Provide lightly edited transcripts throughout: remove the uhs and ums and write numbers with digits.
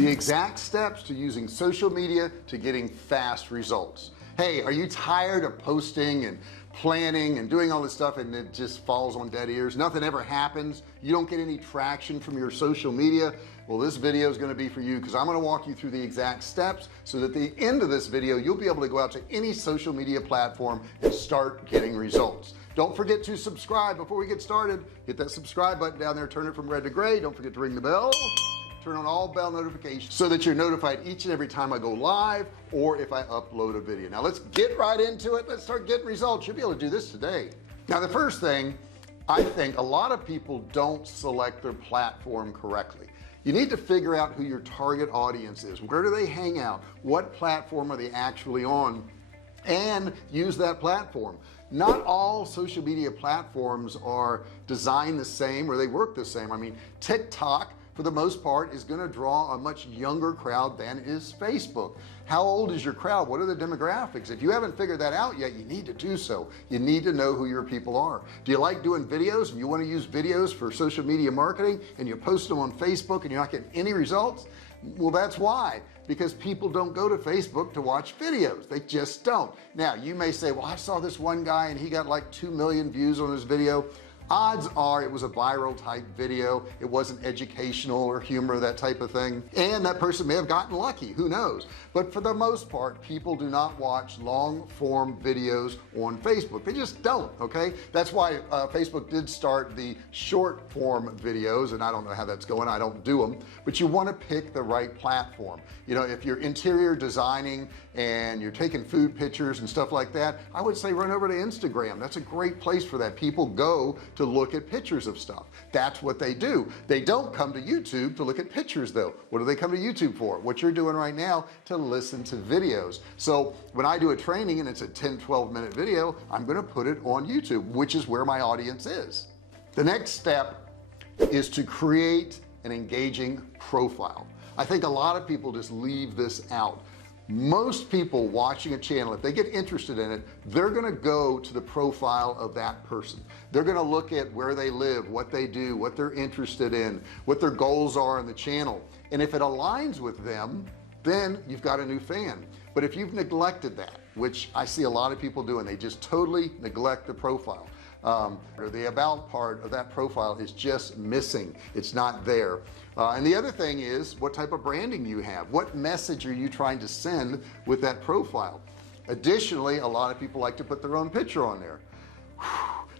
The exact steps to using social media to getting fast results. Hey, are you tired of posting and planning and doing all this stuff and it just falls on dead ears? Nothing ever happens. You don't get any traction from your social media. Well, this video is going to be for you, because I'm going to walk you through the exact steps so that at the end of this video you'll be able to go out to any social media platform and start getting results. Don't forget to subscribe. Before we get started, hit that subscribe button down there, turn it from red to gray. Don't forget to ring the bell, turn on all bell notifications so that you're notified each and every time I go live or if I upload a video. Now let's get right into it. Let's start getting results. You'll be able to do this today. Now the first thing, I think a lot of people don't select their platform correctly. You need to figure out who your target audience is. Where do they hang out? What platform are they actually on? And use that platform. Not all social media platforms are designed the same or they work the same. I mean, TikTok for the most part is going to draw a much younger crowd than is Facebook. How old is your crowd? What are the demographics? If you haven't figured that out yet, you need to do so. You need to know who your people are. Do you like doing videos and you want to use videos for social media marketing and you post them on Facebook and you're not getting any results? Well, that's why, because people don't go to Facebook to watch videos. They just don't. Now you may say, well, I saw this one guy and he got like 2 million views on his video. Odds are it was a viral type video. It wasn't educational or humor, that type of thing, and that person may have gotten lucky, who knows. But for the most part, people do not watch long form videos on Facebook. They just don't. Okay, that's why Facebook did start the short form videos, and I don't know how that's going. I don't do them, but you want to pick the right platform. You know, if you're interior designing and you're taking food pictures and stuff like that, I would say run over to Instagram. That's a great place for that. People go to look at pictures of stuff. That's what they do. They don't come to YouTube to look at pictures though. What do they come to YouTube for? What you're doing right now, to listen to videos. So when I do a training and it's a 10-12 minute video, I'm going to put it on YouTube, which is where my audience is. The next step is to create an engaging profile. I think a lot of people just leave this out. Most people watching a channel, if they get interested in it, they're going to go to the profile of that person. They're going to look at where they live, what they do, what they're interested in, what their goals are in the channel, and if it aligns with them, then you've got a new fan. But if you've neglected that, which I see a lot of people doing, they just totally neglect the profile, or the about part of that profile is just missing. It's not there. And the other thing is what type of branding you have. What message are you trying to send with that profile? Additionally, a lot of people like to put their own picture on there.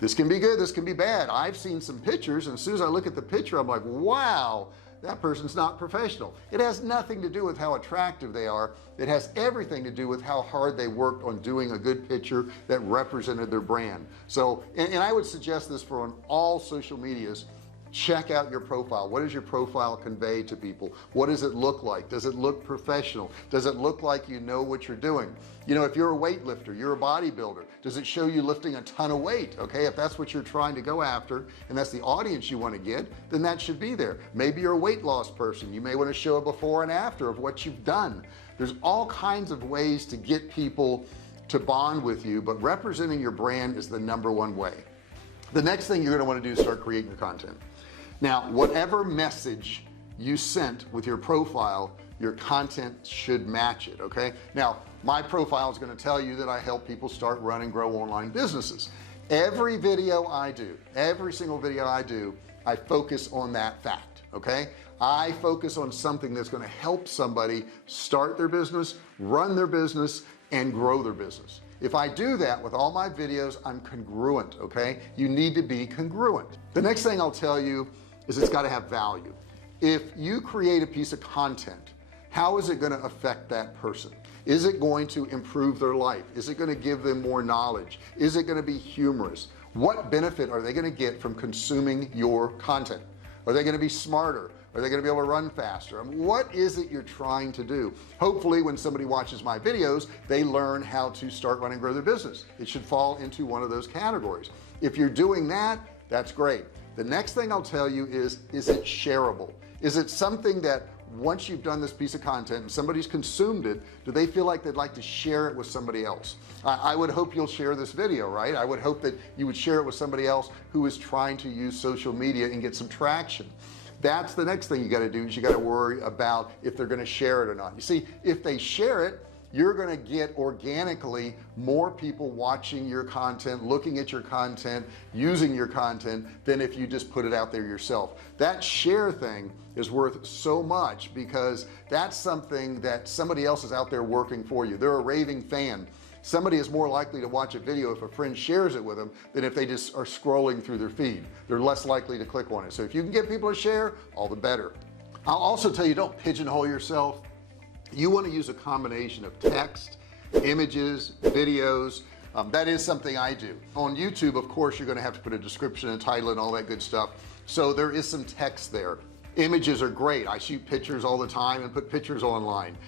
This can be good, this can be bad. I've seen some pictures, and as soon as I look at the picture, I'm like, wow, that person's not professional. It has nothing to do with how attractive they are. It has everything to do with how hard they worked on doing a good picture that represented their brand. So, and I would suggest this for on all social medias. Check out your profile. What does your profile convey to people? What does it look like? Does it look professional? Does it look like you know what you're doing? You know, if you're a weightlifter, you're a bodybuilder, does it show you lifting a ton of weight? Okay, if that's what you're trying to go after and that's the audience you want to get, then that should be there. Maybe you're a weight loss person, you may want to show a before and after of what you've done. There's all kinds of ways to get people to bond with you, but representing your brand is the #1 way. The next thing you're going to want to do is start creating your content. Now, whatever message you sent with your profile, your content should match it. Okay, now my profile is going to tell you that I help people start, run, and grow online businesses. Every video I do, every single video I do, I focus on that fact. Okay, I focus on something that's going to help somebody start their business, run their business, and grow their business. If I do that with all my videos, I'm congruent. Okay, you need to be congruent. The next thing I'll tell you is it's got to have value. If you create a piece of content, how is it going to affect that person? Is it going to improve their life? Is it going to give them more knowledge? Is it going to be humorous? What benefit are they going to get from consuming your content? Are they going to be smarter? Are they going to be able to run faster? I mean, what is it you're trying to do? Hopefully when somebody watches my videos, they learn how to start, run, and grow their business. It should fall into one of those categories. If you're doing that, that's great. The next thing I'll tell you is it shareable? Is it something that once you've done this piece of content and somebody's consumed it, do they feel like they'd like to share it with somebody else? I would hope you'll share this video, right? I would hope that you would share it with somebody else who is trying to use social media and get some traction. That's the next thing you got to do, is you got to worry about if they're going to share it or not. You see, if they share it, you're going to get organically more people watching your content, looking at your content, using your content, than if you just put it out there yourself. That share thing is worth so much, because that's something that somebody else is out there working for you. They're a raving fan. Somebody is more likely to watch a video if a friend shares it with them than if they just are scrolling through their feed. They're less likely to click on it. So if you can get people to share, all the better. I'll also tell you, don't pigeonhole yourself. You want to use a combination of text, images, videos. That is something I do on YouTube. Of course, you're going to have to put a description and title and all that good stuff, so there is some text there. Images are great. I shoot pictures all the time and put pictures online.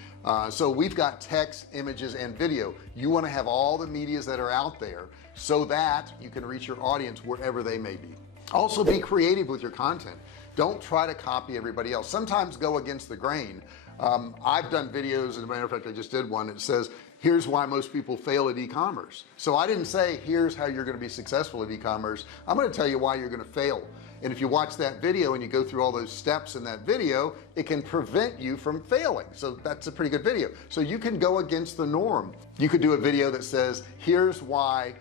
So we've got text, images, and video. You want to have all the medias that are out there so that you can reach your audience wherever they may be. Also, be creative with your content. Don't try to copy everybody else. Sometimes go against the grain. I've done videos, as a matter of fact I just did one that says, here's why most people fail at e-commerce. So I didn't say here's how you're going to be successful at e-commerce. I'm going to tell you why you're going to fail. And if you watch that video and you go through all those steps in that video, it can prevent you from failing. So that's a pretty good video. So you can go against the norm. You could do a video that says, here's why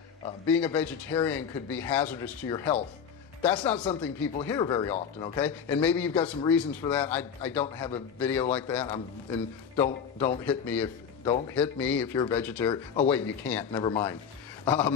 being a vegetarian could be hazardous to your health. That's not something people hear very often. Okay, and maybe you've got some reasons for that. I don't have a video like that. And don't hit me if you're a vegetarian. Oh wait, you can't, never mind.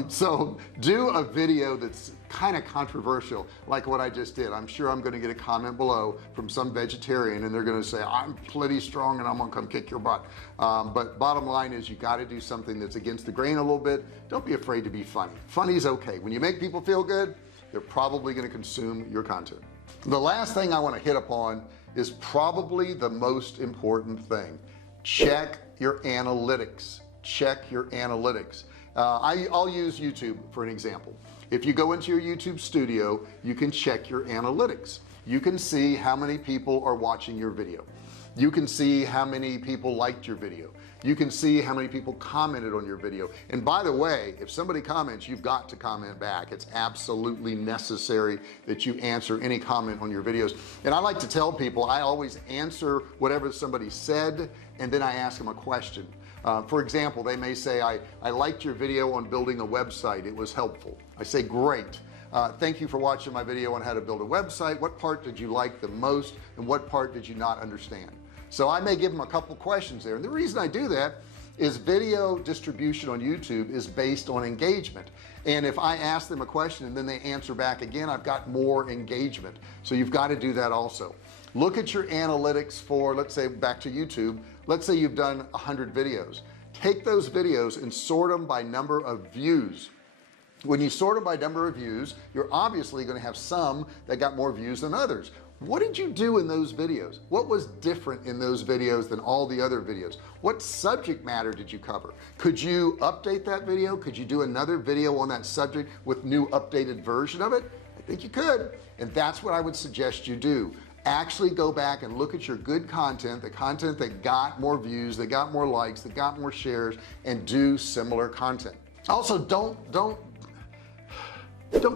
So do a video that's kind of controversial, like what I just did. I'm sure I'm going to get a comment below from some vegetarian, and they're going to say, I'm plenty strong and I'm gonna come kick your butt. But bottom line is, you got to do something that's against the grain a little bit. Don't be afraid to be funny. Funny is okay. When you make people feel good, they're probably going to consume your content. The last thing I want to hit upon is probably the most important thing. Check your analytics. Check your analytics. I'll use YouTube for an example. If you go into your YouTube studio, you can check your analytics. You can see how many people are watching your video. You can see how many people liked your video. You can see how many people commented on your video. And by the way, if somebody comments, you've got to comment back. It's absolutely necessary that you answer any comment on your videos. And I like to tell people, I always answer whatever somebody said, and then I ask them a question. For example, they may say, I liked your video on building a website. It was helpful. I say, great. Thank you for watching my video on how to build a website. What part did you like the most, and what part did you not understand? So I may give them a couple questions there. And the reason I do that is video distribution on YouTube is based on engagement. And if I ask them a question and then they answer back again, I've got more engagement. So you've got to do that also. Look at your analytics for, let's say, back to YouTube. Let's say you've done 100 videos. Take those videos and sort them by number of views. When you sort them by number of views, you're obviously going to have some that got more views than others. What did you do in those videos? What was different in those videos than all the other videos? What subject matter did you cover? Could you update that video? Could you do another video on that subject with new updated version of it? I think you could. And that's what I would suggest you do. Actually go back and look at your good content, the content that got more views, that got more likes, that got more shares, and do similar content. Also, don't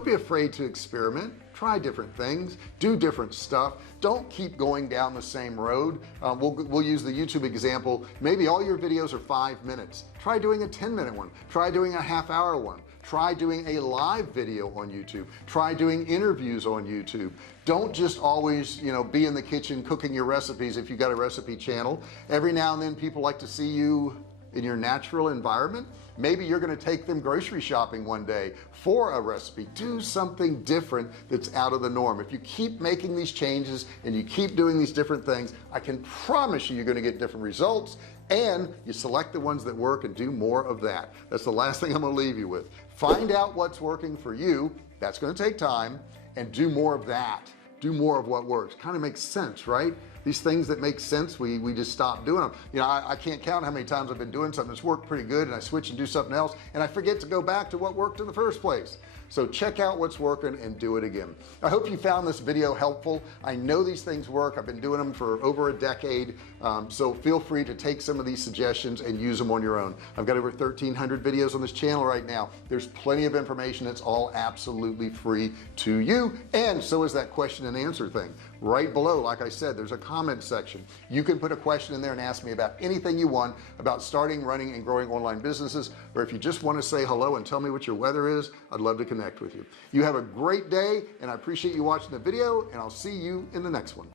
be afraid to experiment. Try different things, do different stuff. Don't keep going down the same road. We'll use the YouTube example. Maybe all your videos are 5 minutes. Try doing a 10-minute one. Try doing a half-hour one. Try doing a live video on YouTube. Try doing interviews on YouTube. Don't just always, be in the kitchen cooking your recipes if you've got a recipe channel. Every now and then people like to see you in your natural environment. Maybe you're going to take them grocery shopping one day for a recipe. Do something different that's out of the norm. If you keep making these changes and you keep doing these different things, I can promise you're going to get different results, and you select the ones that work and do more of that. That's the last thing I'm going to leave you with. Find out what's working for you. That's going to take time, and do more of that. Do more of what works. Kind of makes sense, right? These things that make sense, we just stop doing them. I can't count how many times I've been doing something that's worked pretty good and I switch and do something else and I forget to go back to what worked in the first place. So check out what's working and do it again. I hope you found this video helpful. I know these things work. I've been doing them for over a decade, so feel free to take some of these suggestions and use them on your own. I've got over 1,300 videos on this channel right now. There's plenty of information. It's all absolutely free to you, and so is that question and answer thing right below. Like I said, there's a comment section. You can put a question in there and ask me about anything you want about starting, running, and growing online businesses, or if you just want to say hello and tell me what your weather is, I'd love to connect with you. You have a great day, and I appreciate you watching the video, and I'll see you in the next one.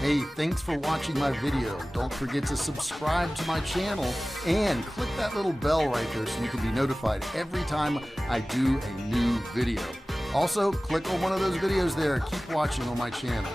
Hey, thanks for watching my video. Don't forget to subscribe to my channel and click that little bell right there so you can be notified every time I do a new video. Also, click on one of those videos there. Keep watching on my channel.